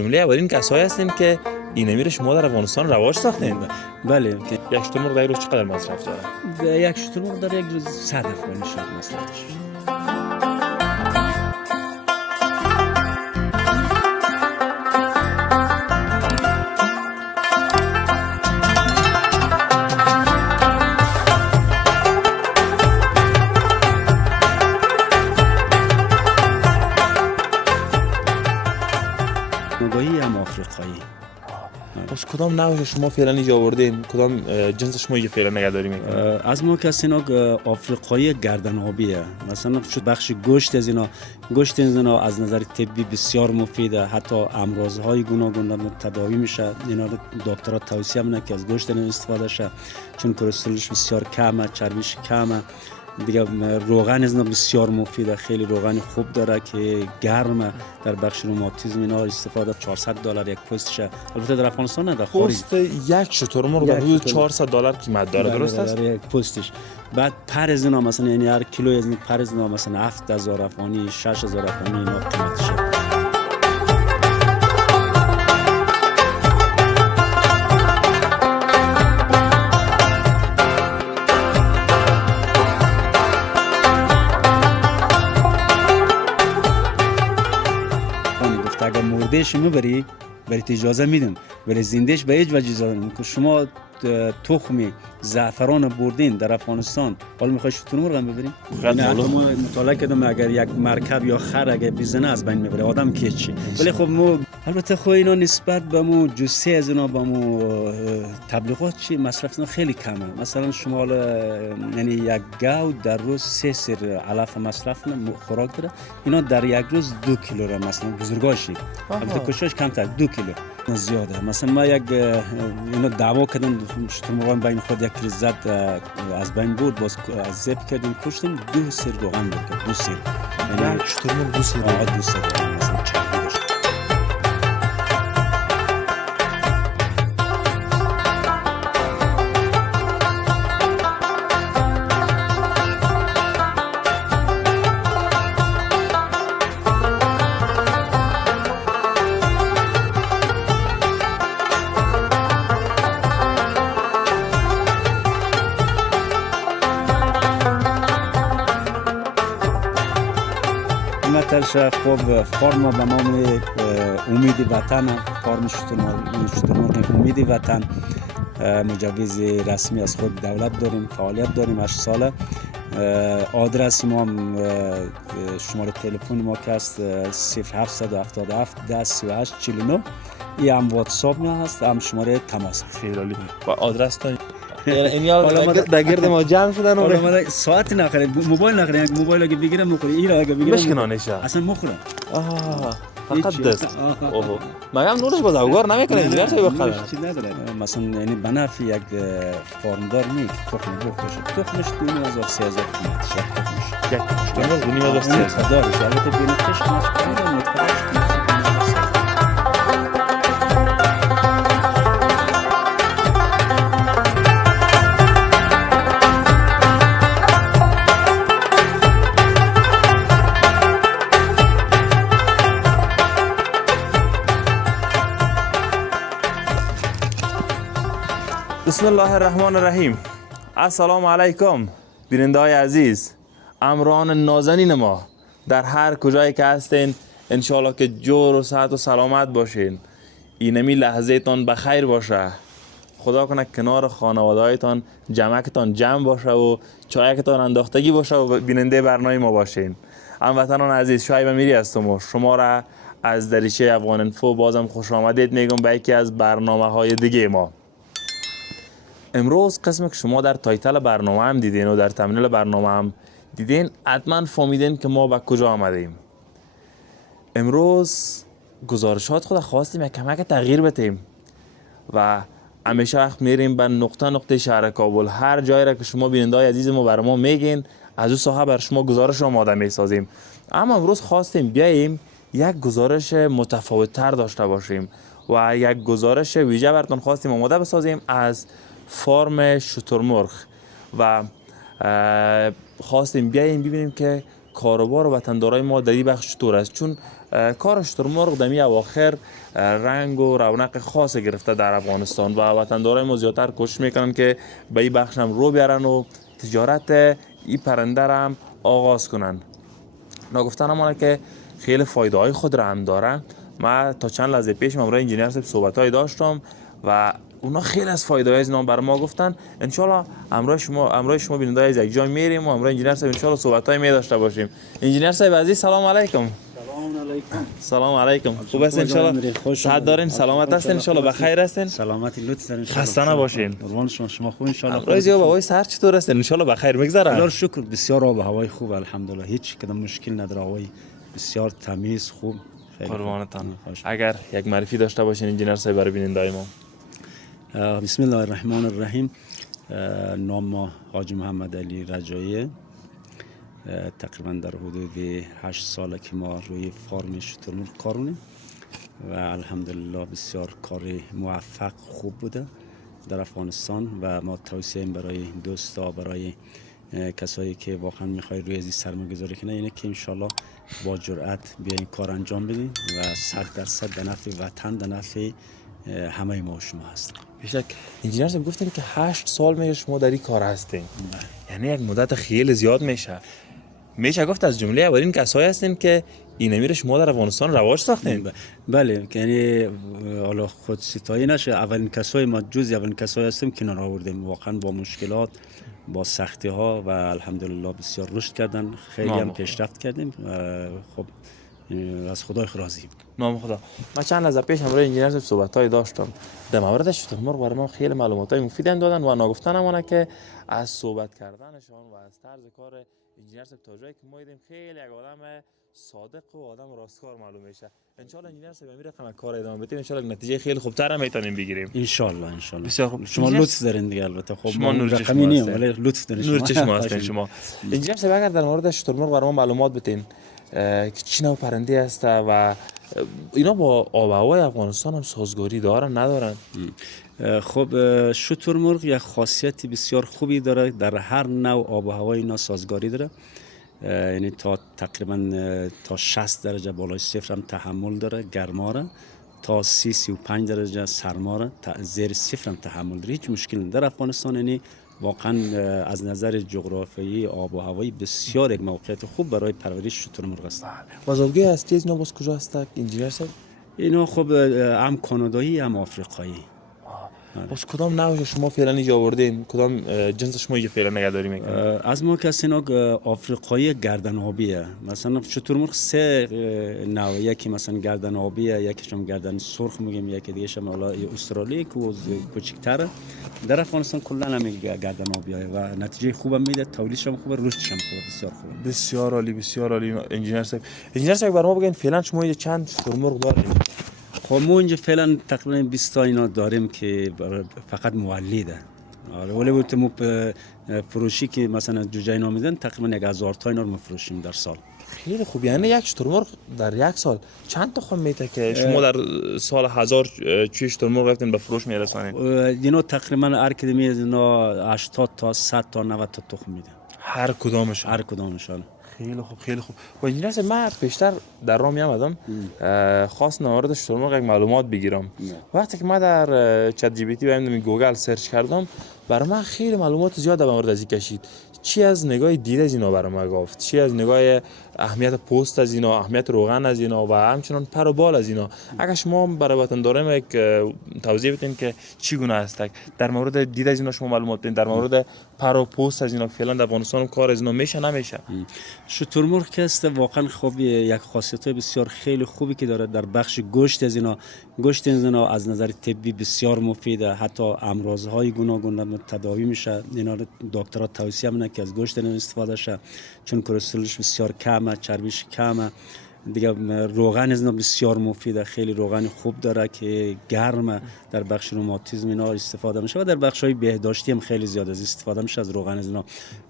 جمله اولین کسایی هستین که این امیر شما در افغانستان رواج ساختین. بله. یک شترمرغ در روز چقدر مصرف داره؟ یک شترمرغ در یک روز 100 افغانی شاید مصرف داشت. نوعی هم آفریقایی. پس کدام نوعش شما فعلا اینجا آوردین؟ کدام جنس شما اینجا فعلا نگهداری میکنید؟ از ما که سیناگ آفریقایی گردن‌آبیه. مثلا بخش گوشت از اینا از نظر طبی بسیار مفیده. حتی امراض‌های گوناگون تداوی میشه. اینا رو دکترها توصیه میکنن که از گوشت اینا استفاده شه، چون کلسترولش بسیار کمه، چربیش کمه. دیگه روغن از اینا بسیار مفیده، خیلی روغن خوب داره که گرمه. در بخش روماتیسم اینا استفاده $400 یک پوستشه. البته در افغانستان نه، در خارج. پوست یک شترمرغ در حدود $400 قیمت داره، درست است؟ یک پوستش. بعد پر از اینا مثلا یعنی هر کیلو از این پر از اینا مثلا 7000 افغانی، 6000 افغانی اینا قیمتشه. اگر مردهش میبری برات اجازه میدم، ولی زندهش به هیچ وجه اجازه نمیدم. که شما تخمی زعفران بردین در افغانستان، حالا میخوای شترمرغ هم ببرین؟ نه، مطالعه کردم اگر یک مرکب یا خر اگر بزنه از بین میبره، آدم که چی. ولی خب البته خب اینا نسبت به مو جثه از اینا، به مو تبلیغات چی مصرف اینا خیلی کمه. مثلا شما یعنی یک گاو در روز 3 سیر علف مصرف خوراک داره. اینا در یک روز 2 کیلو را مثلا بزرگاشی. البته کشش کمتر 2 کیلو زیاده. مثلا ما یک اینا دعوا کردن شترمرغ بین خود، یک زد از بین بود، باز از زب کردیم کشتیم، 2 سیر روغن بود. 2 سیر یعنی شترمرغ 2 سیر روغن، 2 سیر مثلا چربی داشت. خب فارم به نام امید وطن، فارم شترمرغ امید وطن، مجوز رسمی از خود دولت داریم، فعالیت داریم 8 ساله. آدرس ما شماره تلفن ما که است 0777 10 38 49. این هم واتساپ ما هست، هم شماره تماس. خیلی عالی. و آدرس تا حالا در گرد ما جمع شدن. حالا ما ساعت نخرید، موبایل نخرید. موبایل اگه بگیرم میخوری، این اگه بگیرم بشکنانشه اصلا میخورم. فقط دست. اوه مگم نورش باز اوگار نمیکنه دیگر چه بخره. چیز نداره. مثلا یعنی بنفع یک فارمدار نیک تخم بخوره. تخمش 2000 3000 قیمتش یک تخمش. یک تخمش 2000 داره. البته بینفش کنه. بسم الله الرحمن الرحیم. السلام علیکم بیننده های عزیز، امران نازنین ما در هر کجایی که هستین، انشالله که جور و صحت و سلامت باشین. اینمی لحظه تان بخیر باشه. خدا کنه کنار خانواده هایتان جمعکتان جمع باشه و چایکتان انداختگی باشه و بیننده برنامه ما باشین. هموطنان عزیز، شایب امیری هستم و شما را از دریچه افغان انفو بازم خوش آمدید میگم به یکی از برنامه های دیگه ما. امروز قسمی که شما در تایتل برنامه هم دیدین و در تمنیل برنامه هم دیدین، حتما فهمیدین که ما به کجا آمدیم. امروز گزارشات خود خواستیم یک کمک تغییر بدیم و همیشه وقت میریم به نقطه شهر کابل. هر جایی را که شما بیننده‌های عزیز ما بر ما میگین، از اون ساحه بر شما گزارش آماده میسازیم. اما امروز خواستیم بیاییم یک گزارش متفاوت تر داشته باشیم و یک گزارش ویژه براتون خواستیم آماده بسازیم از فارم شترمرغ و خواستیم بیاییم ببینیم که کاروبار وطندارای ما در این بخش چطور است؟ چون کار شترمرغ در این اواخر رنگ و رونق خاص گرفته در افغانستان و وطندارای ما زیادتر کوشش میکنن که به این بخش هم رو بیارن و تجارت این پرنده را هم آغاز کنن. نگفتن همانه که خیلی فایده های خود را هم داره. من تا چند لحظه پیش امروز انجینیر صاحب صحبت های داشتم و اونا خیلی از فایده های از اینا برای ما گفتن. ان شاء الله امروز شما بیننده از یک جای میریم و امروز انجینیر صاحب ان شاء الله صحبت های می داشته باشیم. انجینیر صاحب عزیز سلام علیکم. سلام علیکم. خوب هستین ان شاء الله؟ صحت دارین؟ سلامت هستین ان شاء الله؟ بخیر هستین؟ سلامتی لطف دارین. خسته نباشین. قربان شما خوب ان شاء الله؟ امروز آب و هوای سر چطور هستین؟ ان شاء الله بخیر میگذره؟ خدا شکر بسیار آب و هوای خوب الحمدلله. هیچ کدام مشکل نداره. هوای بسیار تمیز خوب. قربانتان. اگر یک معرفی داشته باشین انجینیر صاحب برای بیننده‌های ما. بسم الله الرحمن الرحیم. نام ما حاجی محمد علی رجایی. تقریبا در حدود 8 ساله که ما روی فارم شترمرغ کار می‌کنیم و الحمدلله بسیار کار موفق خوب بوده در افغانستان و ما توصیه برای دوستا برای کسایی که واقعا میخوای روی ازی سرمایه گذاری کنه اینه که انشالله با جرأت بیاین کار انجام بدین و 100% به نفع وطن به نفع همه ما و شما هست. بیشک انجینیر صاحب گفتین که 8 سال میشه شما در این کار هستین. یعنی یک مدت خیلی زیاد میشه گفت از جمله اولین کسایی هستین که این امیر شما در افغانستان رواج ساختین. بله یعنی حالا خود ستایی نشه اولین کسای ما جزء اولین کسایی هستیم که کنار آوردیم واقعا با مشکلات با سختی ها و الحمدلله بسیار رشد کردن خیلی هم پیشرفت کردیم. خب از خدای راضیم. نام خدا. ما چند لحظه پیش امروز انجینیر صاحب صحبتای داشتم در مورد شترمرغ برای ما خیلی معلوماتای مفیدی دادن و نگفتن همونه که از صحبت کردنشان و از طرز کار انجینیر صاحب تا جایی که ما دیدیم خیلی یک آدم صادق و آدم راستکار معلوم میشه. ان شاء الله انجینیر صاحب امیر رقم کار ادامه بدیم ان شاء الله نتیجه خیلی خوبتر هم میتونیم بگیریم ان شاء الله. بسیار خوب. شما لطف دارین دیگه البته. خب شما نور رقمی نیم ولی لطف دارین. نور چشم هستین شما. انجینیر صاحب اگر در مورد شترمرغ برای ما معلومات بدین که چی نوع پرنده است و اینا با آب و هوای افغانستان هم سازگاری دارن ندارن؟ خب شترمرغ یک خاصیتی بسیار خوبی داره. در هر نوع آب و هوای اینا سازگاری داره. یعنی تا تقریبا تا 60 درجه بالای صفر هم تحمل داره گرما را، تا 35 درجه سرما را زیر صفر هم تحمل داره. هیچ مشکل نداره. در افغانستان یعنی واقعا از نظر جغرافیایی آب و هوایی بسیار یک موقعیت خوب برای پرورش شترمرغ است. بازارگاه اصلی اینا باز کجا هست انجینیر صاحب؟ اینا خب هم کانادایی هم آفریقایی. باز کدام نوع شما فعلا اینجا آوردین؟ کدام جنس شما اینجا فعلا نگهداری میکنید؟ از ما کسی آفریقایی گردن آبیه. مثلا شترمرغ 3 نوع، یکی مثلا گردن آبیه، یکیشم گردن سرخ میگیم، یکی دیگه شم حالا استرالی که کوچیک‌تره. در افغانستان کلا هم گردن آبیه و نتیجه خوبم میده، تولیدش هم خوبه، رشدش هم خوبه، بسیار خوبه. بسیار عالی بسیار عالی. انجینیر صاحب برام بگین فعلا شما اینجا چند شترمرغ دارید؟ خب ما اینجا فعلا تقریبا 20 تا اینا داریم که فقط مولده. ولی بود مو فروشی که مثلا جوجه اینا میدن تقریبا 1000 تا اینا رو میفروشیم در سال. خیلی خوب. یعنی یک شترمرغ در یک سال چند تا خم میته که شما در سال 1000 چی شترمرغ رفتین به فروش میرسانید؟ اینا تقریبا هر کدومی از اینا 80 تا 100 تا 90 تا تخم میده. هر کدامش خیلی خوب خیلی خوب. و انجینیر صاحب من پیشتر در راه می آمدم خواست نوارد شترمرغ یک معلومات بگیرم. وقتی که ما در چت جی پی تی و گوگل سرچ کردم برای من خیلی معلومات زیاد در مورد ازی کشید. چی از نگاه دید از اینا برای ما گفت، چی از نگاه اهمیت پوست از اینا، اهمیت روغن از اینا و همچنان پر و بال از اینا. اگر شما برای وطنداران یک توضیح بدین که چی گونه است در مورد دید از اینا شما معلومات بدین، در مورد پر و پوست از اینا فعلا در افغانستان کار از اینا میشه نمیشه؟ شترمرغ که است واقعا خب یک خاصیت بسیار خیلی خوبی که داره در بخش گوشت از اینا. گوشت از اینا از نظر طبی بسیار مفیده، حتی امراض‌های گوناگون تداوی میشه. اینا دکترها توصیه میکنن که از گوشت اینا استفاده شه چون کلسترولش بسیار کمه، چربیش کمه. دیگه روغن از اینا بسیار مفیده، خیلی روغن خوب داره که گرمه، در بخش روماتیسم اینا استفاده میشه و در بخش‌های بهداشتی هم خیلی زیاد از استفاده میشه از روغن از اینا.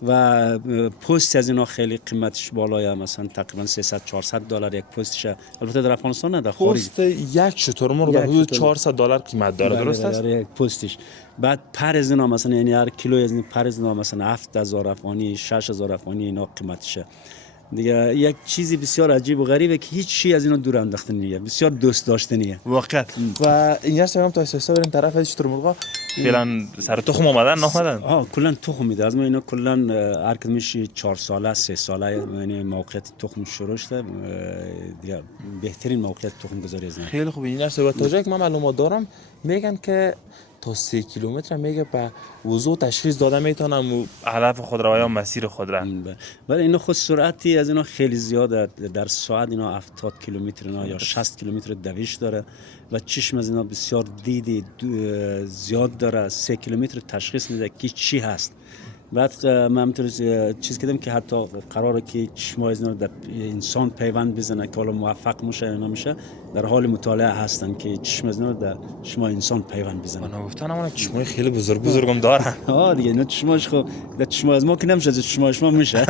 و پوست از اینا خیلی قیمتش بالاه، مثلا تقریبا 300 400 دلار یک پوستشه. البته در افغانستان نه، در خارج پوست یک شترمرغ در حدود 400 دلار قیمت داره. درست است؟ یک پوستش. بعد پر از اینا مثلا یعنی هر کیلو از این پر از اینا مثلا 7000 افغانی 6000 افغانی اینا قیمتشه. دیگه یک چیزی بسیار عجیب و غریبه که هیچ چی از اینا دور انداختنی نیه، بسیار دوست داشتنیه واقعا. و اینجا سرم تا اساسا بریم طرف از شترمرغا فعلا سر تخم اومدن. کلا تخم میده از ما اینا، کلا هر کدومش 4 ساله 3 ساله، یعنی موقعیت تخم شروع شده دیگه، بهترین موقعیت تخم گذاری از اینا. خیلی خوب. این و تا جایی که من معلومات دارم میگن که تا 3 کیلومتر میگه به وضوح تشخیص داده میتونم هدف خود را یا مسیر خود را. ولی اینا خود سرعتی از اینا خیلی زیاده، در ساعت اینا 70 کیلومتر اینا یا 60 کیلومتر دویش داره و چشم از اینا بسیار دیدی زیاد داره. 3 کیلومتر تشخیص میده که چی هست. بعد من همینطور چیز کردم که حتی قراره که چشم از اینا در انسان پیوند بزنه که حالا موفق میشه یا نمیشه، در حال مطالعه هستن که چشم از اینا در چشم انسان پیوند بزنه. من گفتن اما چشمای خیلی بزرگم دارن. دیگه اینا چشماش خب در چشم از ما که نمیشه، چشماش ما میشه.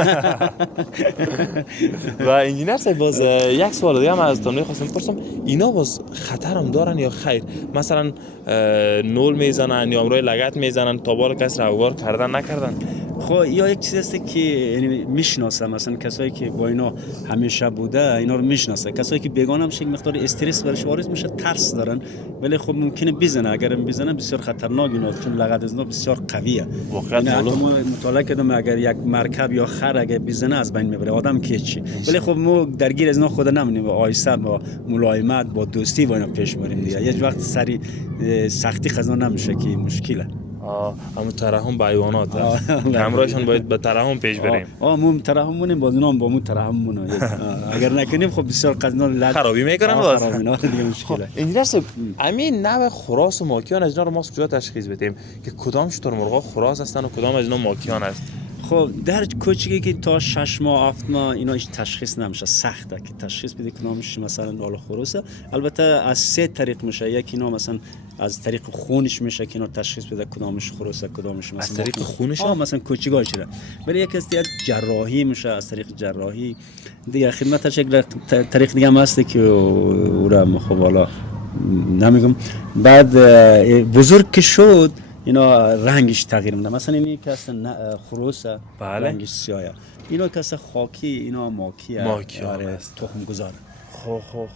و انجینر صاحب باز یک سوال دیگه هم ازتون می‌خواستم بپرسم، اینا باز خطر هم دارن یا خیر؟ مثلا نول میزنن یا امروی لگت میزنن تا بال کس روگار کردن نکردن؟ خب یا یک چیز هست که یعنی میشناسه، مثلا کسایی که با اینا همیشه بوده اینا رو میشناسه، کسایی که بیگانه میشه مقدار استرس برش وارد میشه، ترس دارن، ولی خب ممکنه بزنه، اگر بزنه بسیار خطرناک اینا، چون لگد از اینا بسیار قویه. واقعا مطالعه کردم اگر یک مرکب یا خر اگه بزنه از بین میبره، آدم که چی. ولی خب ما درگیر از اینا خود نمونیم، با آیسته با ملایمت با دوستی با اینا پیش میریم دیگه. یک وقت سری سختی خزانه نمیشه که مشکله. همون ترحم به حیوانات همراهشان باید به ترحم پیش بریم. ما ترحم مونیم، باز اونا با ما ترحم مونن. اگر نکنیم خب بسیار قضیه خرابی میکنن باز. دیگه مشکله. انجینر صاحب همین نوع خراس و ماکیان از اینا رو ما کجا تشخیص بدیم که کدام شترمرغا خراس هستن و کدام از اینا ماکیان است؟ خب در کوچیکی که تا 6 ماه 7 ماه اینا هیچ تشخیص نمیشه، سخته که تشخیص بده کدامش مثلا حال خروسه. البته از 3 طریق میشه، یکی اینا مثلا از طریق خونش میشه که اینا تشخیص بده کدامش خروسه کدامش مثلا از طریق خونش مثلا کوچیکاش ره. ولی یکی از دیگه جراحی میشه، از طریق جراحی دیگه خدمتش یک طریق دیگه هم هست که او را خب حالا نمیگم. بعد بزرگ که شد اینا رنگش تغییر میده، مثلا اینی که اصلا خروس رنگش سیاه، اینا که اصلا خاکی، اینا ماکیه، تخم گذاره.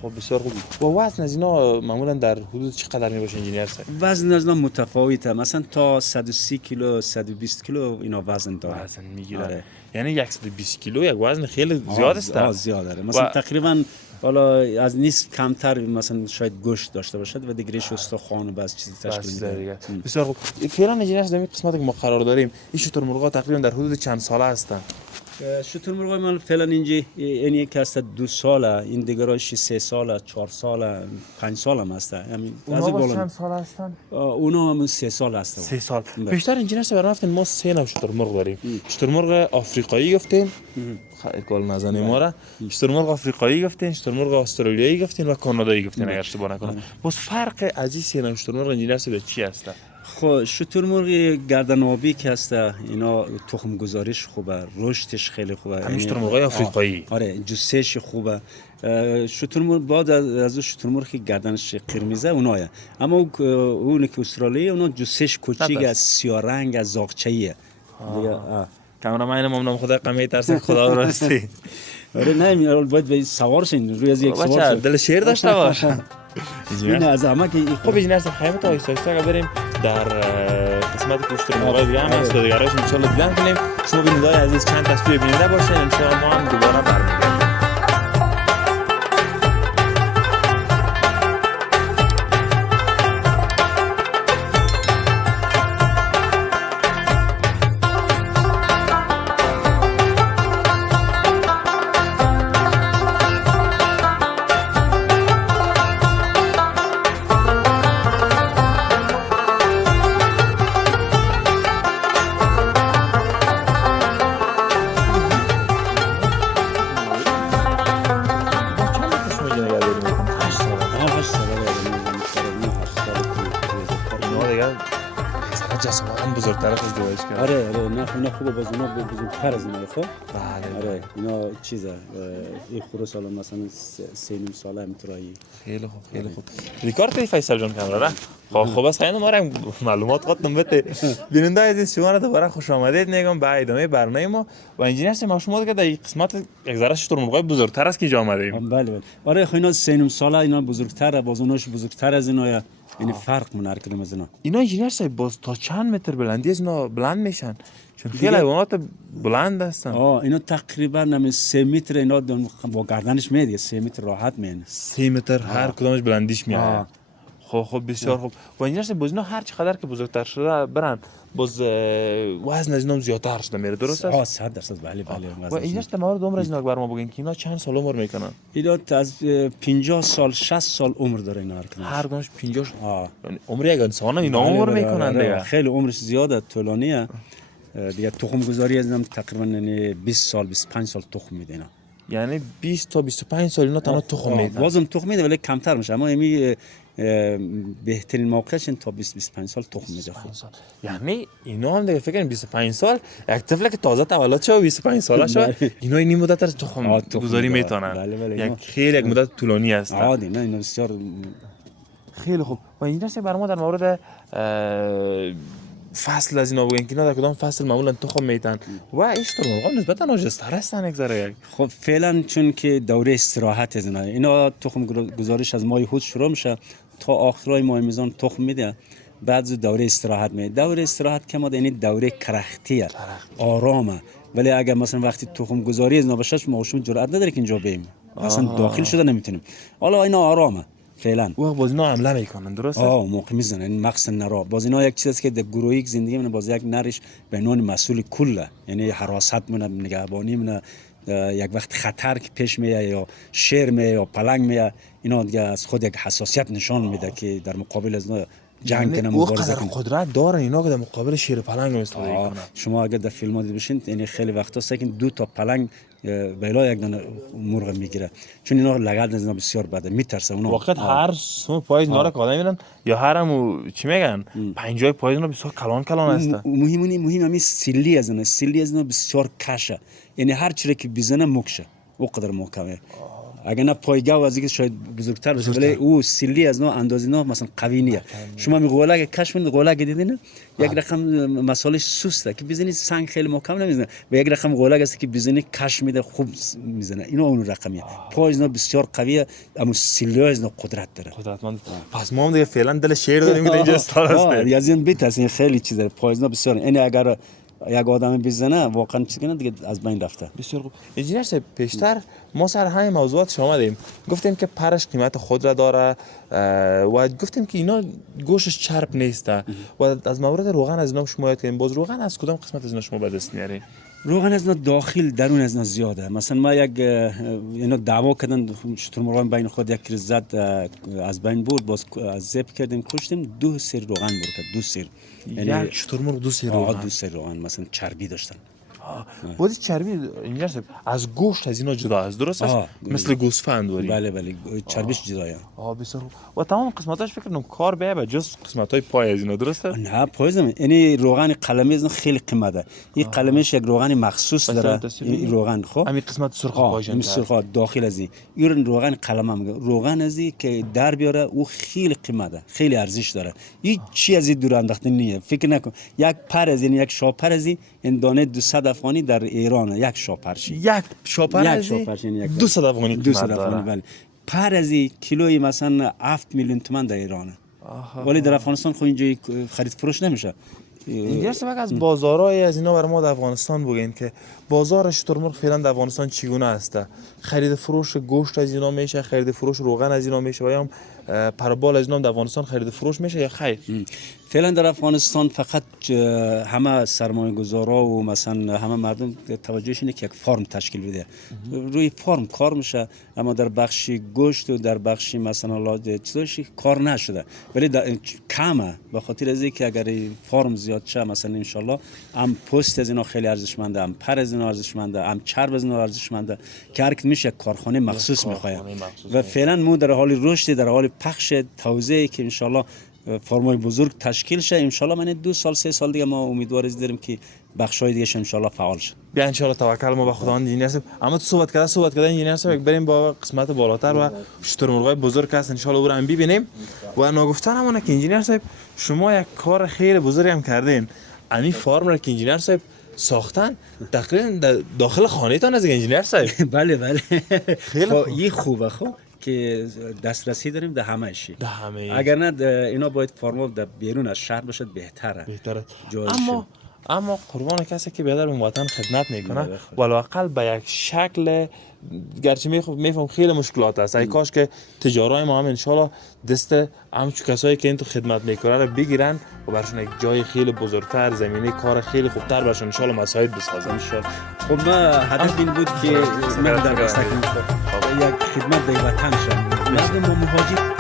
خب بسیار خوب. و وزن از اینا معمولا در حدود چقدر میباشه انجینیر صاحب؟ وزن از اینا متفاوته، مثلا تا 130 کیلو 120 کیلو اینا وزن داره. وزن میگیره. یعنی 120 کیلو یک وزن خیلی زیاد است. زیاده. مثلا تقریبا حالا از نیست کمتر مثلا شاید گوشت داشته باشد و دیگرش استخوان و بس چیزی تشکیل میده. بسیار خوب. فعلا انجینیر صاحب این قسمتی که ما قرار داریم، این شترمرغا تقریبا در حدود چند ساله هستن؟ شترمرغ من فعلا اینجا این یک هست 2 ساله، این دیگرش 3 ساله 4 ساله 5 سال هم هست. همین بعضی بالا چند سال هستن؟ اونا هم 3 سال هستن. 3 سال. بیشتر انجینیر صاحب رفتن ما 3 نوع شترمرغ داریم. شترمرغ آفریقایی گفتین، کال نزنی ما را. شترمرغ آفریقایی گفتین، شترمرغ استرالیایی گفتین و کانادایی گفتین اگر اشتباه نکنم. باز فرق از این 3 نوع شترمرغ انجینیر صاحب چی هست؟ خب شترمرغ گردن آبی که هست اینا تخم گذاریش خوبه، رشدش خیلی خوبه. همین شترمرغای آفریقایی. آره جوسش خوبه. شترمرغ بعد از شترمرغ که گردنش قرمزه اونایه، اما اون که استرالیایی اونا جوسش کوچیک از سیاه رنگ از زاغچه‌ایه. کامرامن ما خدا قمی ترسه خدا راستی. آره نه باید به سوار شین روی از یک سوار دل شیر داشته باش. این از همه که خب انجینیر صاحب خیمه تا ایستایسته اگر بریم در قسمت شترمرغای دیگه هم هست و دیگراش ان شاء الله دیدن کنیم. شما بیننده‌های عزیز چند تصویر بیننده باشین، ان شاء الله ما هم دوباره برمیگردیم. بزرگتر از ازدواج کرد. آره نه اینا خوبه، باز اینا بزرگتر از اینا. خب بله آره اینا چیزه این خروس حالا مثلا 3.5 ساله همینطوری. خیلی خوب خیلی خوب. ریکارد کردی فیصل جان کامرا را؟ خب بس خیلی ما را معلومات قطعا بده. بیننده عزیز شما را دوباره خوش آمدید میگم به ادامه برنامه ما و انجینیر ما شما که در این قسمت یک ذره شترمرغای بزرگتر است که جا آمدیم. بله آره خب اینا 3.5 ساله اینا بزرگتره، باز اوناش بزرگتر از اینا، یعنی فرق من هر کدوم از اینا. اینا انجینیر صاحب باز تا چند متر بلندی از اینا بلند میشن؟ چون خیلی حیوانات بلند هستن. اینا تقریبا نمی 3 متر اینا با گردنش میاد، 3 متر راحت میان. 3 متر هر کدامش بلندیش میاد. خب بسیار خوب. و انجینیر صاحب باز اینا هر چقدر که بزرگتر شده برن باز وزن از اینا زیادتر شده میره، درست است؟ 100% بله. و انجینیر صاحب مورد عمر از اینا بر ما بگین که اینا چند سال عمر میکنن؟ اینا از 50 سال 60 سال عمر داره اینا هر کدامش 50 یعنی عمر یک انسان اینا عمر میکنن دیگه. خیلی عمرش زیاده، طولانیه دیگه. تخم گذاری از هم تقریبا یعنی 20 سال 25 سال تخم میده اینا، یعنی 20 تا 25 سال اینا تنها تخم میدن. بازم تخم میده ولی کمتر میشه، اما بهترین موقعش تا 20-25 سال تخم میده. یعنی اینا هم دیگه فکر کنم 25 سال یک طفل که تازه تولد شده 25 ساله شده اینا این مدت از تخم گذاری میتونن. یک خیلی یک مدت طولانی است. عادی نه اینا بسیار خیلی خوب. و این درس برام در مورد فصل از اینا بگین که اینا در کدام فصل معمولا تخم میتن و اشترمرغا نسبتا ناجستر هستن یک ذره. خب فعلا چون که دوره استراحت از اینا تخم گذاریش از ماه هود شروع میشه تا آخرای ماه میزان تخم میده، بعد دوره استراحت میده. دوره استراحت که ما یعنی دوره کرختیه، آرامه. ولی اگر مثلا وقتی تخم گذاری از نباشه ما شما جرئت نداره که اینجا بریم، اصلا داخل شده نمیتونیم. حالا اینا آرامه فعلا. و باز اینا حمله میکنن، درسته؟ موقع میزنن این مقصد نرا. باز اینا یک چیزی است که در گروهی زندگی من باز یک نرش به عنوان مسئول کله، یعنی حراست من نگهبانی من یک وقت خطر که پیش میاد یا شیر میاد یا پلنگ میاد، اینا دیگه از خود یک حساسیت نشان میده که در مقابل از جنگ کنه، مبارزه کنه. قدرت دارن اینا که در مقابل شیر پلنگ استفاده کنن. شما اگر در فیلم ها دیده باشین یعنی خیلی وقتا است که 2 تا پلنگ بلا یک دانه مرغ میگیره، چون اینا لگد از اینا بسیار بده، میترسه اونا. وقت هر سو پای اینا را که آدم میرن یا هرمو چی میگن پنجای پای اینا بسیار کلان هست. مهم همین سیلی از اینا بسیار کشه، یعنی هر چیزی که بزنه مکشه او قدر محکمه. اگر نه پایگاه از اینکه شاید بزرگتر باشه ولی او سیلی از نوع اندازه نوع مثلا قوی نیه. شما می قولک کشف کنید، قولک دیدین یک رقم مسئله سوسته که بزنید سنگ خیلی محکم نمیزنه و یک رقم قولک است که بزنید کش میده خوب میزنه. اینا اون رقمیه. پای اینا بسیار قویه، اما سیلی از نوع قدرت داره، قدرتمند. پس ما هم دیگه فعلا دل شیر داریم که اینجا استاد است. یزین بیت خیلی چیز داره. پای اینا بسیار، یعنی اگر یک آدم بزنه واقعا چیزی دیگه از بین رفته. بسیار خوب. انجینیر صاحب پیشتر ما سر همین موضوعات شما دیم گفتیم که پرش قیمت خود را داره و گفتیم که اینا گوشش چرب نیسته و از مورد روغن از اینا شما یاد کردیم. باز روغن از کدام قسمت از اینا شما به دست میارین؟ روغن از اینا داخل درون از اینا زیاده. مثلا ما یک اینا دعوا کردن شترمرغان بین خود، یک زد از بین برد، باز از زب کردیم کشتیم، 2 سیر روغن برد، 2 سیر. یعنی شترمرغ 2 سیر روغن. 2 سیر روغن مثلا چربی داشتن. بازی چربی اینجا از گوشت از اینا جدا است، درست است؟ مثل گوسفند ولی. بله چربیش جدایه. بسیار خوب. و تمام قسمتاش فکر کنم کار به جز قسمت‌های پای از اینا، درسته؟ نه پای زمین، یعنی روغن قلمی از خیلی قیمته. این قلمش یک روغن مخصوص داره. این روغن خب همین قسمت سرخ پایش این سرخ داخل از این روغن قلم میگه. روغن از که در بیاره او خیلی قیمته، خیلی ارزش داره. هیچ چی از این دور انداختن نیه. فکر نکن یک پر از یک شاپر از این دانه 200 افغانی در ایران یک شاپرش. یک شاپر از 200 افغانی. 200 افغانی بله. پر از کیلوی مثلا 7 میلیون تومان در ایرانه. ولی در افغانستان خب اینجا خرید فروش نمیشه. اینجا سبک از بازارهای از اینا برای ما در افغانستان بگین که بازار شترمرغ فعلا در افغانستان چگونه است؟ خرید فروش گوشت از اینا میشه، خرید فروش روغن از اینا میشه و یا پربال از اینا در افغانستان خرید فروش میشه یا خیر؟ فعلا در افغانستان فقط همه سرمایه گذارا و مثلا همه مردم توجهش اینه که یک فارم تشکیل بده. روی فارم کار میشه، اما در بخش گوشت و در بخش مثلا چیزاش کار نشده. ولی کمه به خاطر از اینکه اگر فارم زیاد شه مثلا ان شاء الله هم پوست از اینا خیلی ارزشمنده، هم پر از اینا ارزشمنده، هم چرب از اینا ارزشمنده که هر میشه کارخانه مخصوص میخواد. و فعلا ما در حال رشد، در حال پخش توزیعی که ان شاء الله فرمای بزرگ تشکیل شه ان شاء الله. من 2 سال 3 سال دیگه ما امیدوار داریم که بخشای دیگه ان شاء الله فعال شه. بیا ان شاء الله توکل ما به خدا. انجینیر صاحب اما تو صحبت کرده انجینیر صاحب بریم با قسمت بالاتر و شترمرغای بزرگ هست ان شاء الله برام ببینیم. و نگفتن همونه که انجینیر صاحب شما یک کار خیلی بزرگی هم کردین. امی فارم را که انجینیر صاحب ساختن تقریبا داخل خانه تان از انجینیر صاحب. بله بله خیلی خوب. این خوبه که دسترسی داریم در همه شی. ده همه اگر نه اینا باید فرما در بیرون از شهر باشد بهتره. اما قربان کسی که بیادر به وطن خدمت میکنه ولواقل به یک شکل گرچه میفهم خیلی مشکلات است. ای کاش که تجارای ما هم انشالله دست همچون کسایی که این تو خدمت میکنه رو بگیرن و برشون یک جای خیلی بزرگتر زمینه کار خیلی خوبتر برشون انشالله مساعد بسازن انشالله. خب ما هدف این بود که من در دستکم یک خدمت به وطن شم. مردم و مهاجر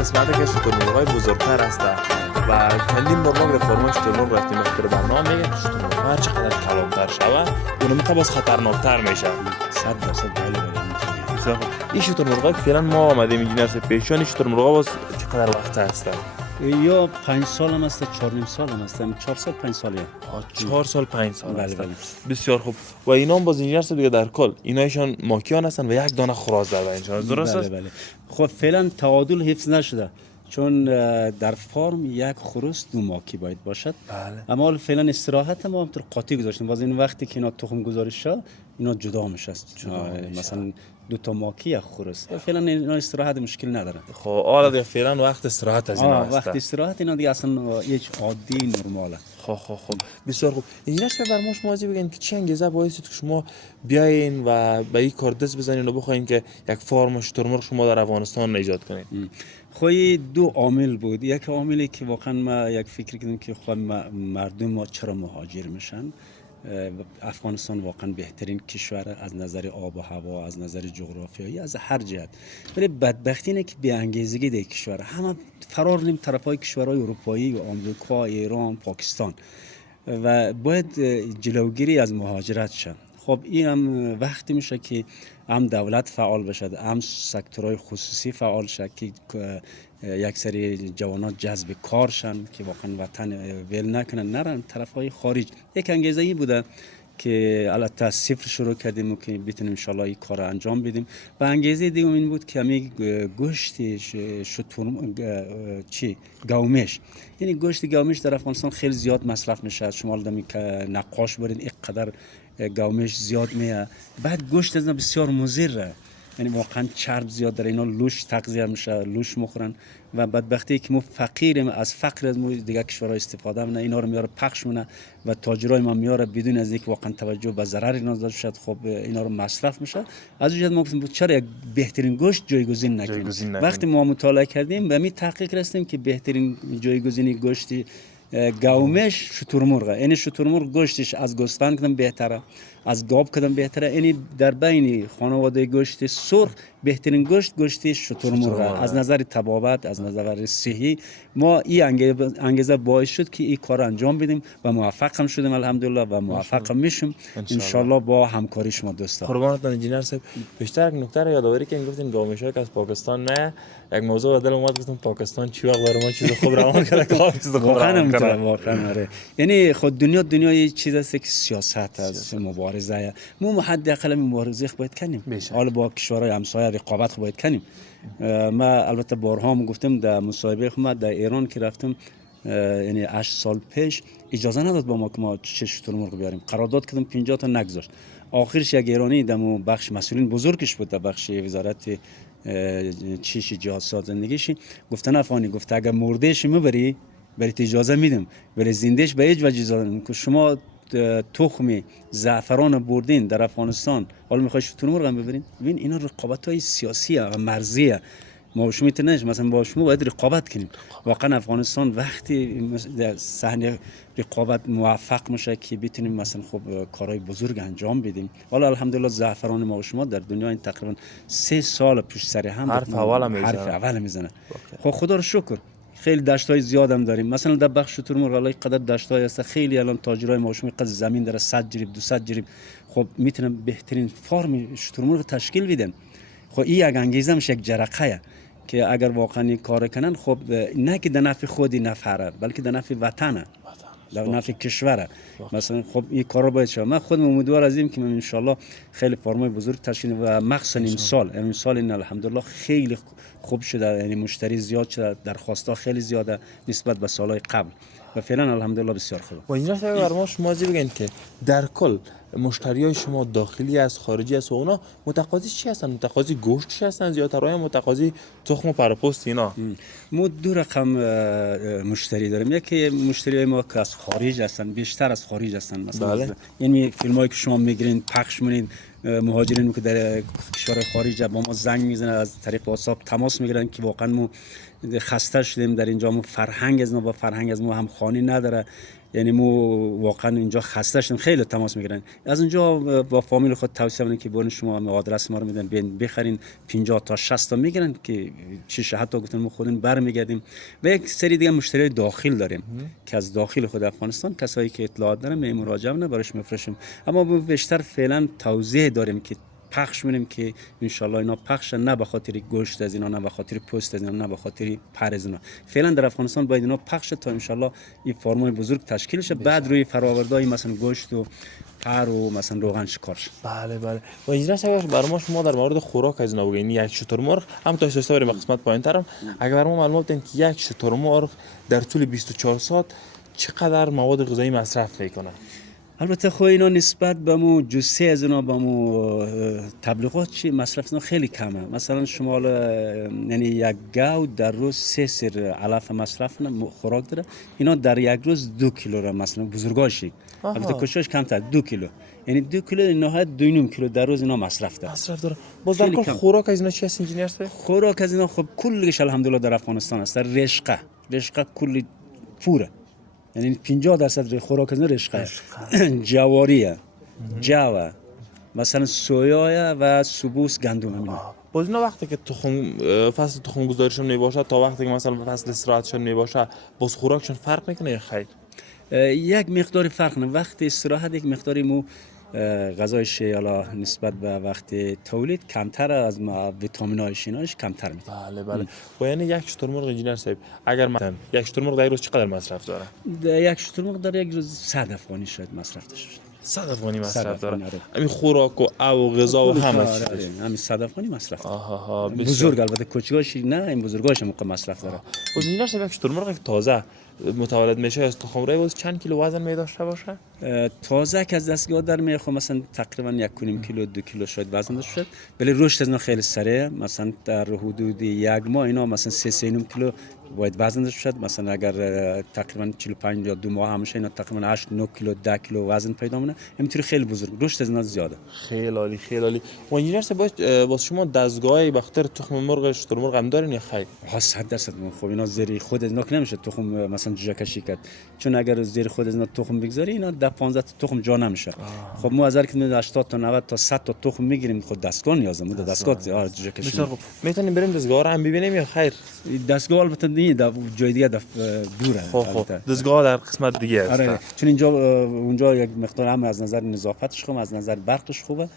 قسمتی که شترمرغ‌های بزرگتر هست و چندین بار ما به فرمان شترمرغ رفتیم در برنامه میگه که شترمرغ‌ها هر چقدر کلانتر شود اون میتونه باز خطرناکتر میشه. 100% بله. این شترمرغ‌ها فعلا ما آمدیم انجینیر صاحب پیشون شترمرغ‌ها باز چقدر وقت هستن؟ یا 5 سال هم است 4.5 سال هم است 4 سال 5 سال 4 سال 5 سال بله بله. بسیار خوب. و اینا هم باز انجینیر صاحب دیگه در کل اینایشان ماکیان هستن و یک دانه خوراز داره انشالله درست است؟ بله بله. خب فعلا تعادل حفظ نشده چون در فارم یک خروس 2 ماکی باید باشد. بله. اما حالا فعلا استراحت ما هم طور قاطی گذاشتیم. باز این وقتی که اینا تخم گذاری شه اینا جدا میشه. مثلا 2 تا ماکی یک خروس. فعلا اینا استراحت مشکل نداره. خب حالا دیگه فعلا وقت استراحت از اینا هست. وقت استراحت اینا دیگه اصلا هیچ عادی نرماله. خب بسیار خوب. انجینیر صاحب بر ما شما بگین که چه انگیزه باعث که شما بیاین و به این کار دست بزنین و بخواین که یک فارم شترمرغ شما در افغانستان ایجاد کنین؟ خب 2 عامل بود. یک عاملی که واقعا ما یک فکر کردیم که خب مردم ما چرا مهاجر میشن. افغانستان واقعا بهترین کشور از نظر آب و هوا، از نظر جغرافیایی، از هر جهت. ولی بدبختی اینه که بی انگیزگی در کشور همه فرار نیم طرفای کشورهای اروپایی و آمریکا، ایران، پاکستان و باید جلوگیری از مهاجرت شد. خب این هم وقتی میشه که هم دولت فعال بشد، هم سکتورهای خصوصی فعال شد که یک سری جوانان جذب کار شن که واقعا وطن ول نکنن نرن طرفای خارج. یک انگیزه ای بوده که البته از صفر شروع کردیم و که بتونیم ان شاءالله این کار رو انجام بدیم. و انگیزه دیگه این بود که همین گوشت گومش، یعنی گوشت گومش در افغانستان خیلی زیاد مصرف میشه. شما الان که نقاش برید اینقدر گومش زیاد میه، بعد گوشت از بسیار مضره، یعنی واقعا چرب زیاد داره. اینا لوش تغذیه میشه، لوش میخورن و بدبختی که ما فقیریم، از فقر از دیگه کشورها استفاده میکنن، اینا رو میاره پخش میکنن و تاجرای ما میاره بدون از اینکه واقعا توجه به ضرر اینا داشته شد. خب اینا رو مصرف میشه. از اون جهت ما گفتیم چرا یک بهترین گوشت جایگزین نکنیم. وقتی ما مطالعه کردیم به می تحقیق رسیدیم که بهترین جایگزینی گوشت گومش شترمرغ، یعنی شترمرغ گوشتش از گوسفند کدام بهتره، از گاو کدام بهتره، یعنی در بین خانواده گوشت سرخ بهترین گوشت شترمرغ از نظر طبابت، از نظر صحی. ما این انگیزه باعث شد که این کار انجام بدیم و موفق هم شدیم الحمدلله و موفق هم میشیم ان شاء الله با همکاری شما دوستان. قربانتون انجینیر صاحب. بیشتر یک نکته رو یادآوری کنین، گفتین گومش‌ها که از پاکستان نه، یک موضوع دل اومد گفتم پاکستان چی وقت برای ما چیز خوب روان کرده که چیز خوب روان کرده. واقعا آره. یعنی خود دنیا یه چیز است که سیاست است، مبارزه. ما حداقل مبارزه باید کنیم. حالا با کشورهای همسایه رقابت باید کنیم. ما البته بارها هم گفتم در مصاحبه خودم در ایران که رفتم، یعنی 8 سال پیش اجازه نداد با ما که ما شترمرغ بیاریم. قرارداد کردم 50 تا نگذاشت. آخرش یک ایرانی دمو بخش مسئولین بزرگش بود در بخش وزارت جهاد زندگیش گفتن افغانی، گفت اگر مردهش میبری برای اجازه میدم، ولی زندهش به هیچ وجه اجازه نمیدم که شما تخم زعفران بردین در افغانستان حالا میخوای شترمرغ هم ببرین. ببین اینا رقابت‌های سیاسی و مرزیه. ما شما میتونید مثلا با شما باید رقابت کنیم. واقعا افغانستان وقتی در صحنه رقابت موفق میشه که بتونیم مثلا خب کارهای بزرگ انجام بدیم. حالا الحمدلله زعفران ما و شما در دنیا این تقریبا 3 سال پیش سر هم حرف اول میزنه. خب خدا رو شکر خیلی دشت‌های زیاد هم داریم. مثلا در بخش شترمرغ الان قدر دشت‌های هست، خیلی الان تاجرای ما و شما قدر زمین داره 100 جریب 200 جریب، خب میتونن بهترین فارم شترمرغ تشکیل بدن. خب این یک انگیزه میشه، یک جرقه که اگر واقعا این کار کنن خب نه که در نفع خودی نفره بلکه در نفع وطنه، در نفع کشوره. مثلا خب این کار رو باید شد. من خودم امیدوار هستم که من ان شاء الله خیلی فرمای بزرگ تشکیل و مخصوصا این سال این الحمدلله خیلی خوب شده، یعنی مشتری زیاد شده، درخواست‌ها خیلی زیاده نسبت به سالهای قبل و فعلا الحمدلله بسیار خوبه. و اینجا بر ما شما بگین که در کل مشتریای شما داخلی است خارجی است و اونا متقاضی چی هستن؟ متقاضی گوشت چی هستن زیادتر یا متقاضی تخم و پرپوست اینا؟ ما دو رقم مشتری داریم. یکی مشتری ما که از خارج هستن، بیشتر از خارج هستن. مثلا یعنی فیلمایی که شما میگیرین پخش می‌کنین، مهاجرین که در کشور خارج با ما زنگ میزنن، از طریق واتساپ تماس میگیرن که واقعا ما خسته شدیم در اینجا، ما فرهنگ از ما با فرهنگ از ما هم خانی نداره، یعنی ما واقعا اینجا خسته شدیم، خیلی تماس میگیرن. از اونجا با فامیل خود توصیه میکنن که برین شما آدرس ما رو میدن بیاین بخرین، 50 تا 60 تا میگیرن که چه حتی گفتن ما خودمون برمیگردیم. و یک سری دیگه مشتری داخل داریم که از داخل خود افغانستان کسایی که اطلاعات دارن می مراجعه نه براش میفرستیم. اما بیشتر فعلا توضیح داریم که پخش می‌کنیم که ان شاء الله اینا پخش نه به خاطر گوشت از اینا، نه به خاطر پوست از اینا، نه به خاطر پر از اینا. فعلا در افغانستان باید اینا پخش تا ان شاء الله این فرمای بزرگ تشکیل شه، بعد روی فرآوردهای مثلا گوشت و پر و مثلا روغن کار شه. بله بله. و اینجا برای ما شما در مورد خوراک از اینا بگین. یک شترمرغ هم تا استفاده بریم قسمت پایین‌ترم، اگر برای ما معلومات بدین که یک شترمرغ در طول 24 ساعت چقدر مواد غذایی مصرف میکنه؟ البته خب اینا نسبت به مو جسه از اینا به مو تبلیغات چی مصرف اینا خیلی کمه. مثلا شما یعنی یک گاو در روز 3 سر علف مصرف خوراک داره، اینا در یک روز 2 کیلو را مثلا بزرگاشی، البته کوچکش کمتر 2 کیلو، یعنی 2 کیلو نهایت 2.5 کیلو در روز اینا مصرف داره. باز در کل خوراک از اینا چی هست انجینیر است؟ خوراک از اینا خب کلش الحمدلله در افغانستان است. رشقه کلی پوره، یعنی 50% خوراک از رشقه، جواریه، جوا، مثلا سویا و سبوس گندم. باز اینا وقتی که فصل تخم گذاریشون میباشه تا وقتی که مثلا فصل استراحتشون میباشه باز خوراکشون فرق میکنه یا خیر؟ یک مقدار فرق نه. وقتی استراحت یک مقداری مو غذایش حالا نسبت به وقت تولید کمتر از ویتامین‌های شیناش کمتر میده. بله بله. و یعنی یک شترمرغ انجینیر صاحب اگر مثلا یک شترمرغ در روز چقدر مصرف داره؟ یک شترمرغ در یک روز 100 افغانی شاید مصرف داشته. 100 افغانی مصرف داره. همین خوراک و غذا و همه چیز. همین 100 افغانی مصرف داره. بزرگ البته کوچیکاش نه، این بزرگاش هم مصرف داره. انجینیر صاحب یک شترمرغ تازه متولد میشه از تخم‌رای باز چند کیلو وزن می داشته باشه؟ تازه که از دستگاه در میاد خب مثلا تقریبا 1.5 کیلو 2 کیلو شاید وزن داشته شد، ولی رشد از اینا خیلی سریع. مثلا در حدود 1 ماه اینا مثلا 3.5 کیلو باید وزن داشته شد. مثلا اگر تقریبا 45 یا 2 ماه همشه اینا تقریبا 8 9 کیلو 10 کیلو وزن پیدا میکنه. اینطوری خیلی بزرگ رشد از اینا زیاده. خیلی عالی خیلی عالی. و انجینیر صاحب باز شما دستگاهی به خاطر تخم مرغ شترمرغ هم دارین یا خیر؟ 100% خب اینا زیر خود از اینا نمیشه تخم مثلا جا کشی کرد، چون اگر زیر خود از اینا تخم بگذاری اینا 10 15 تا تخم جا نمیشه. خب ما از هر کی 80 تا 90 تا 100 تا تخم میگیریم، خود دستگاه نیازه، دستگاه جا کشی. بسیار خوب. میتونیم بریم دستگاه رو هم ببینیم یا خیر؟ دستگاه البته نه جای دیگه دوره. خب دستگاه در قسمت دیگه است. آره چون اینجا اونجا یک مقدار هم از نظر نظافتش خوبه، از نظر برقش خوبه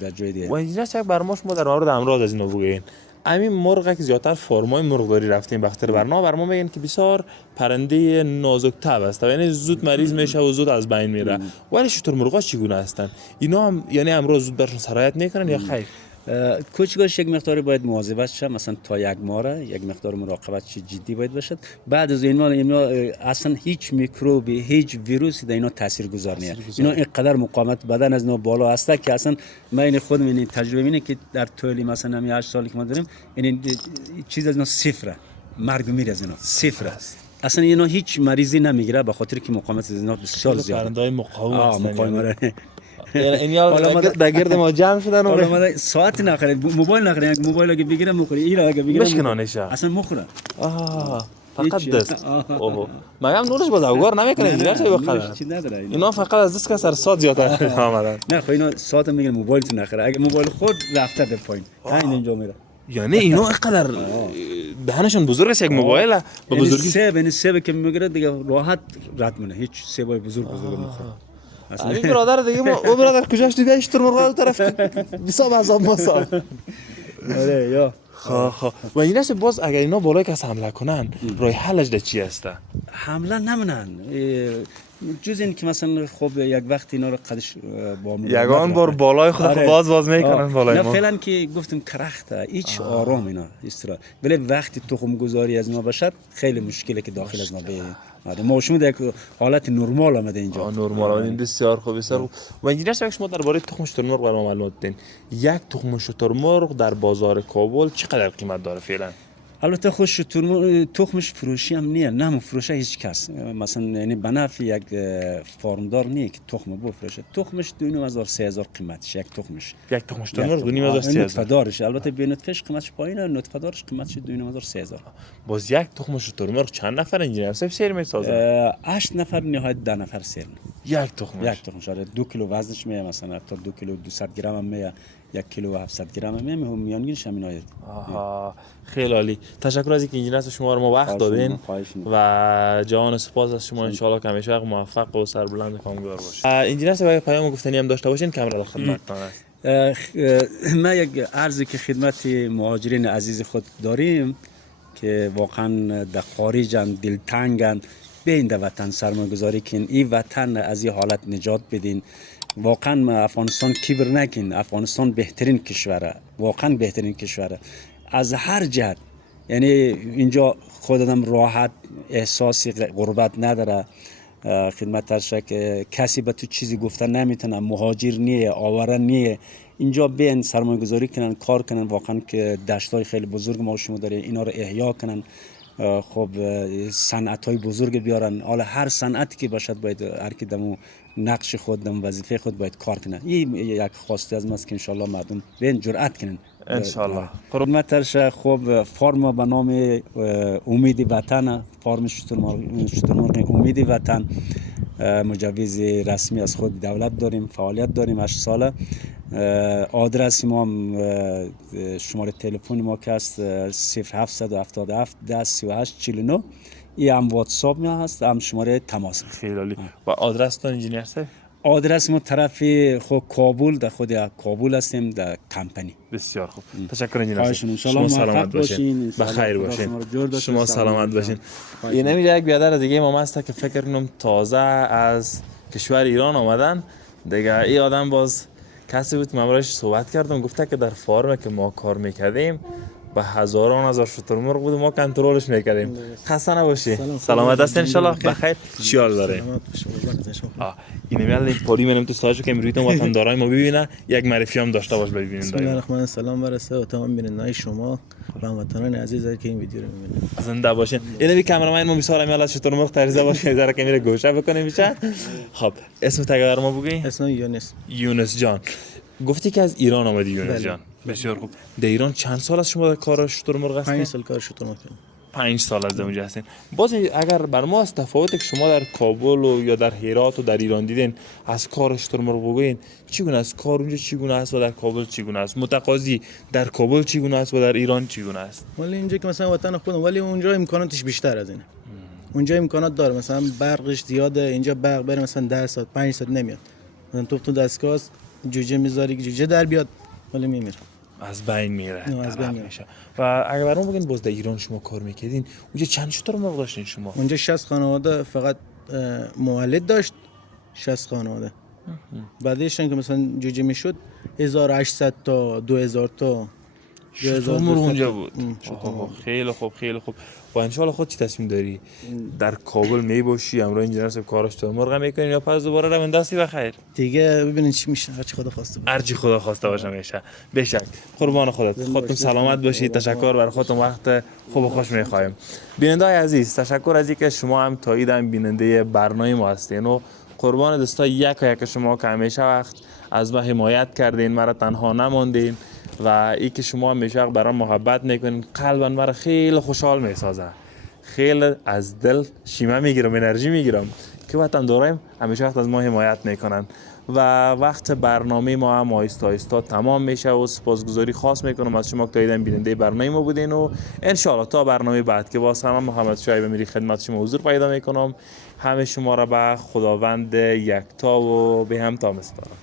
در جای دیگه. و اینجا چک برنامه شما در مورد امراض از اینا بگین. همین مرغ که زیادتر فرمای مرغداری رفتیم بخاطر برنامه میگن که بسیار پرنده نازک طبع است، یعنی زود مریض میشه و زود از بین میره. ولی شترمرغا چگونه هستن؟ اینا هم یعنی امراض زود برشون سرایت میکنن یا خیر؟ کوچگاش یک مقداری باید مواظبت شه، مثلا تا 1 ماه یک مقدار مراقبت جدی باید باشد. بعد از اینا اصلا هیچ میکروبی هیچ ویروسی در اینا تاثیرگذار نیست. اینا اینقدر مقاومت بدن از اینا بالا هسته که اصلا من خودم این تجربه اینه که در طول مثلا همین 8 سالی که ما داریم این چیز از اینا صفره، مرگ و میر از اینا صفر است. اصلا اینا هیچ مریضی نمیگیره به خاطر که مقاومت زینا بسیار زیاده. پرنده‌های مقاوم هستن. مقاومه این یال در گرد ما جمع شدن. حالا ما ساعت نخرید، موبایل نخرید، اگه موبایل اگه بگیرم میخوره، اینا اگه بگیرم بشکنانشه اصلا میخوره. فقط دست. اوه مگم نورش باز اوگار نمیکنه اینجوری چه بخره. اینا فقط از دست که سر ساعت زیادتر آمدن. نه خب اینا ساعت میگن موبایل تو نخره، اگه موبایل خود رفته به پایین همین اینجا میره. یعنی اینا اینقدر دهنشون بزرگ است یک موبایل با بزرگی سه که میگیره دیگه راحت رد مونه، هیچ سیبای بزرگ میخوره. این برادر دیگه ما او برادر کجاش دیگه اشترمرغ طرف حساب عذاب ماسا. آره یا و این است باز اگر اینا بالای کس حمله کنن راه حلش ده چی است؟ حمله نمونن جز این که مثلا خب یک وقت اینا رو قدش با یگان بار بالای خود باز میکنن بالای ما. نه فعلا که گفتم کرخته هیچ آرام اینا استرا، ولی وقتی تخم گذاری از ما باشد خیلی مشکله که داخل از ما به ما شما در حالت نرمال آمده اینجا. نرمال این بسیار خوب بسیار خوب. و انجینیر صاحب شما درباره تخم شترمرغ برام معلومات بدین. یک تخم شترمرغ در بازار کابل چقدر قیمت داره فعلا؟ البته خود شترمرغ تخمش فروشی هم نیه، نه فروشه هیچ کس، مثلا یعنی بنفع یک فارمدار نیه که تخم بفروشه. تخمش 2,000 3,000 قیمتش یک تخمش. یک تخم شترمرغ 2,000 3,000 نطفه دارش، البته بی نطفهش قیمتش پایینه، نطفه دارش قیمتش 2,000 3,000. باز یک تخم شترمرغ چند نفر انجینیر صاحب سیر میسازن؟ 8 نفر نهایت 10 نفر سیر. یک تخمش 2 کیلو وزنش میه، مثلا تا 2 کیلو 200 گرم هم میه، 1 کیلو 700 گرم هم میه، میانگینش همین آید. خیلی عالی. تشکر از اینکه انجینیر شما رو ما وقت دادین و جان سپاس از شما. ان شاء الله که همیشه موفق و سربلند و کامیاب باشید. انجینیر صاحب پیام گفتنی هم داشته باشین کاملا در خدمتتون است. ما یک عرضی که خدمت مهاجرین عزیز خود داریم که واقعا در خارجن دلتنگن، به این وطن سرمایه‌گذاری کن، این وطن از این حالت نجات بدین. واقعا افغانستان کبر نکن، افغانستان بهترین کشوره، واقعا بهترین کشوره از هر جهت. یعنی اینجا خودم راحت احساس غربت نداره. خدمتش که کسی به تو چیزی گفتن نمیتونه، مهاجر نیه، آواره نیه. اینجا بیان سرمایه گذاری کنن، کار کنن، واقعا که دشتای خیلی بزرگ ما شما داره، اینا رو احیا کنن. خب صنعت های بزرگ بیارن. حالا هر صنعتی که باشد باید هر کی دمو نقش خود دم وظیفه خود باید کار کنه. این یک خواسته از ماست که انشالله مردم بیان جرأت کنن انشالله. خدمتش خب فارم به نام امید وطن، فارم شترمرغ امید وطن، مجوز رسمی از خود دولت داریم، فعالیت داریم 8 ساله. آدرس ما شماره تلفن ما که است 0777 10 38 49. این هم واتساپ می هست، هم شماره تماس. خیلی عالی. و آدرس تون انجینیر صاحب؟ آدرس ما طرف خود کابل، در خود کابل هستیم در کمپانی. بسیار خوب. تشکر انجینیر صاحب. شما سلامت باشین، بخیر باشین. شما سلامت باشین. این نمیشه یک بیادر دیگه ما است که فکر کنم تازه از کشور ایران آمدن دیگه. این آدم باز کسی بود من برایش صحبت کردم، گفته که در فارم که ما کار میکردیم به هزار شترمرغ بود و ما کنترلش میکردیم. خسته نباشی. سلامت هست ان شاء الله. بخیر. چیال داره. این میاد این پوری منم تو ساجو که میرویتم وطن دارای ما ببینه، یک معرفی هم داشته باش ببینید. بسم الله الرحمن الرحیم برسه و تمام بینندگان شما و هموطنان عزیز که این ویدیو رو میبینید. زنده باشین. این بی کامرمن ما میسارم یالا شترمرغ تریزه باشه ذره که میره گوشه بکنه میشه. خب اسم تگدار ما بگی؟ اسم یونس. یونس جان. گفتی که از ایران آمدی یونس جان. بسیار خوب. در ایران چند سال از شما در کار شترمرغ هستین؟ 5 سال کار شترمرغ کردم. 5 سال از اونجا هستین. باز اگر بر ما از تفاوتی که شما در کابل و یا در هرات و در ایران دیدین از کار شترمرغ بگوین، چگونه است کار اونجا، چگونه است و در کابل چگونه است؟ متقاضی در کابل چگونه است و در ایران چگونه است؟ ولی اینجا که مثلا وطن خودم، ولی اونجا امکاناتش بیشتر از اینه. اونجا امکانات داره، مثلا برقش زیاده، اینجا برق بره مثلا 10 ساعت 5 ساعت نمیاد. مثلا تو دستگاه جوجه میذاری که جوجه در بیاد ولی میمیره، از بین میره. از بین میره. و اگر برام بگین باز در ایران شما کار میکردین اونجا چند شترمرغ داشتین شما؟ اونجا 60 خانواده فقط مولد داشت، 60 خانواده. بعدش که مثلا جوجه میشد 1800 تا 2000 تا شترمرغ اونجا بود. شترمرغ. خیلی خوب خیلی خوب. و انشالله خود چی تصمیم داری؟ در کابل می باشی امروز انجینر صاحب کارش شترمرغ میکنی یا پس دوباره روند دستی بخیر؟ دیگه ببینید چی میشه، هرچی خدا خواسته باشه. هرچی خدا خواسته باشه میشه. بشک. قربان خودت. خودتون سلامت باشید. تشکر برای خودتون وقت خوب و خوش میخوایم. بیننده‌های عزیز، تشکر از اینکه شما هم تایید بیننده برنامه ما هستین و قربان دوستای یک شما که همیشه وقت از ما حمایت کردین، مرا تنها نماندین و ای که شما همیشه برام محبت میکنین قلبا مرا خیلی خوشحال میسازه. خیلی از دل شیمه میگیرم، انرژی میگیرم که وطن داریم همیشه وقت از ما حمایت میکنن و وقت برنامه ما هم آهسته آهسته تمام میشه و سپاسگزاری خاص میکنم از شما که تایید بیننده برنامه ما بودین و ان شاء الله تا برنامه بعد که باز هم محمد شایب میری خدمت شما حضور پیدا میکنم. همه شما را به خداوند یکتا و به همتا میسپارم.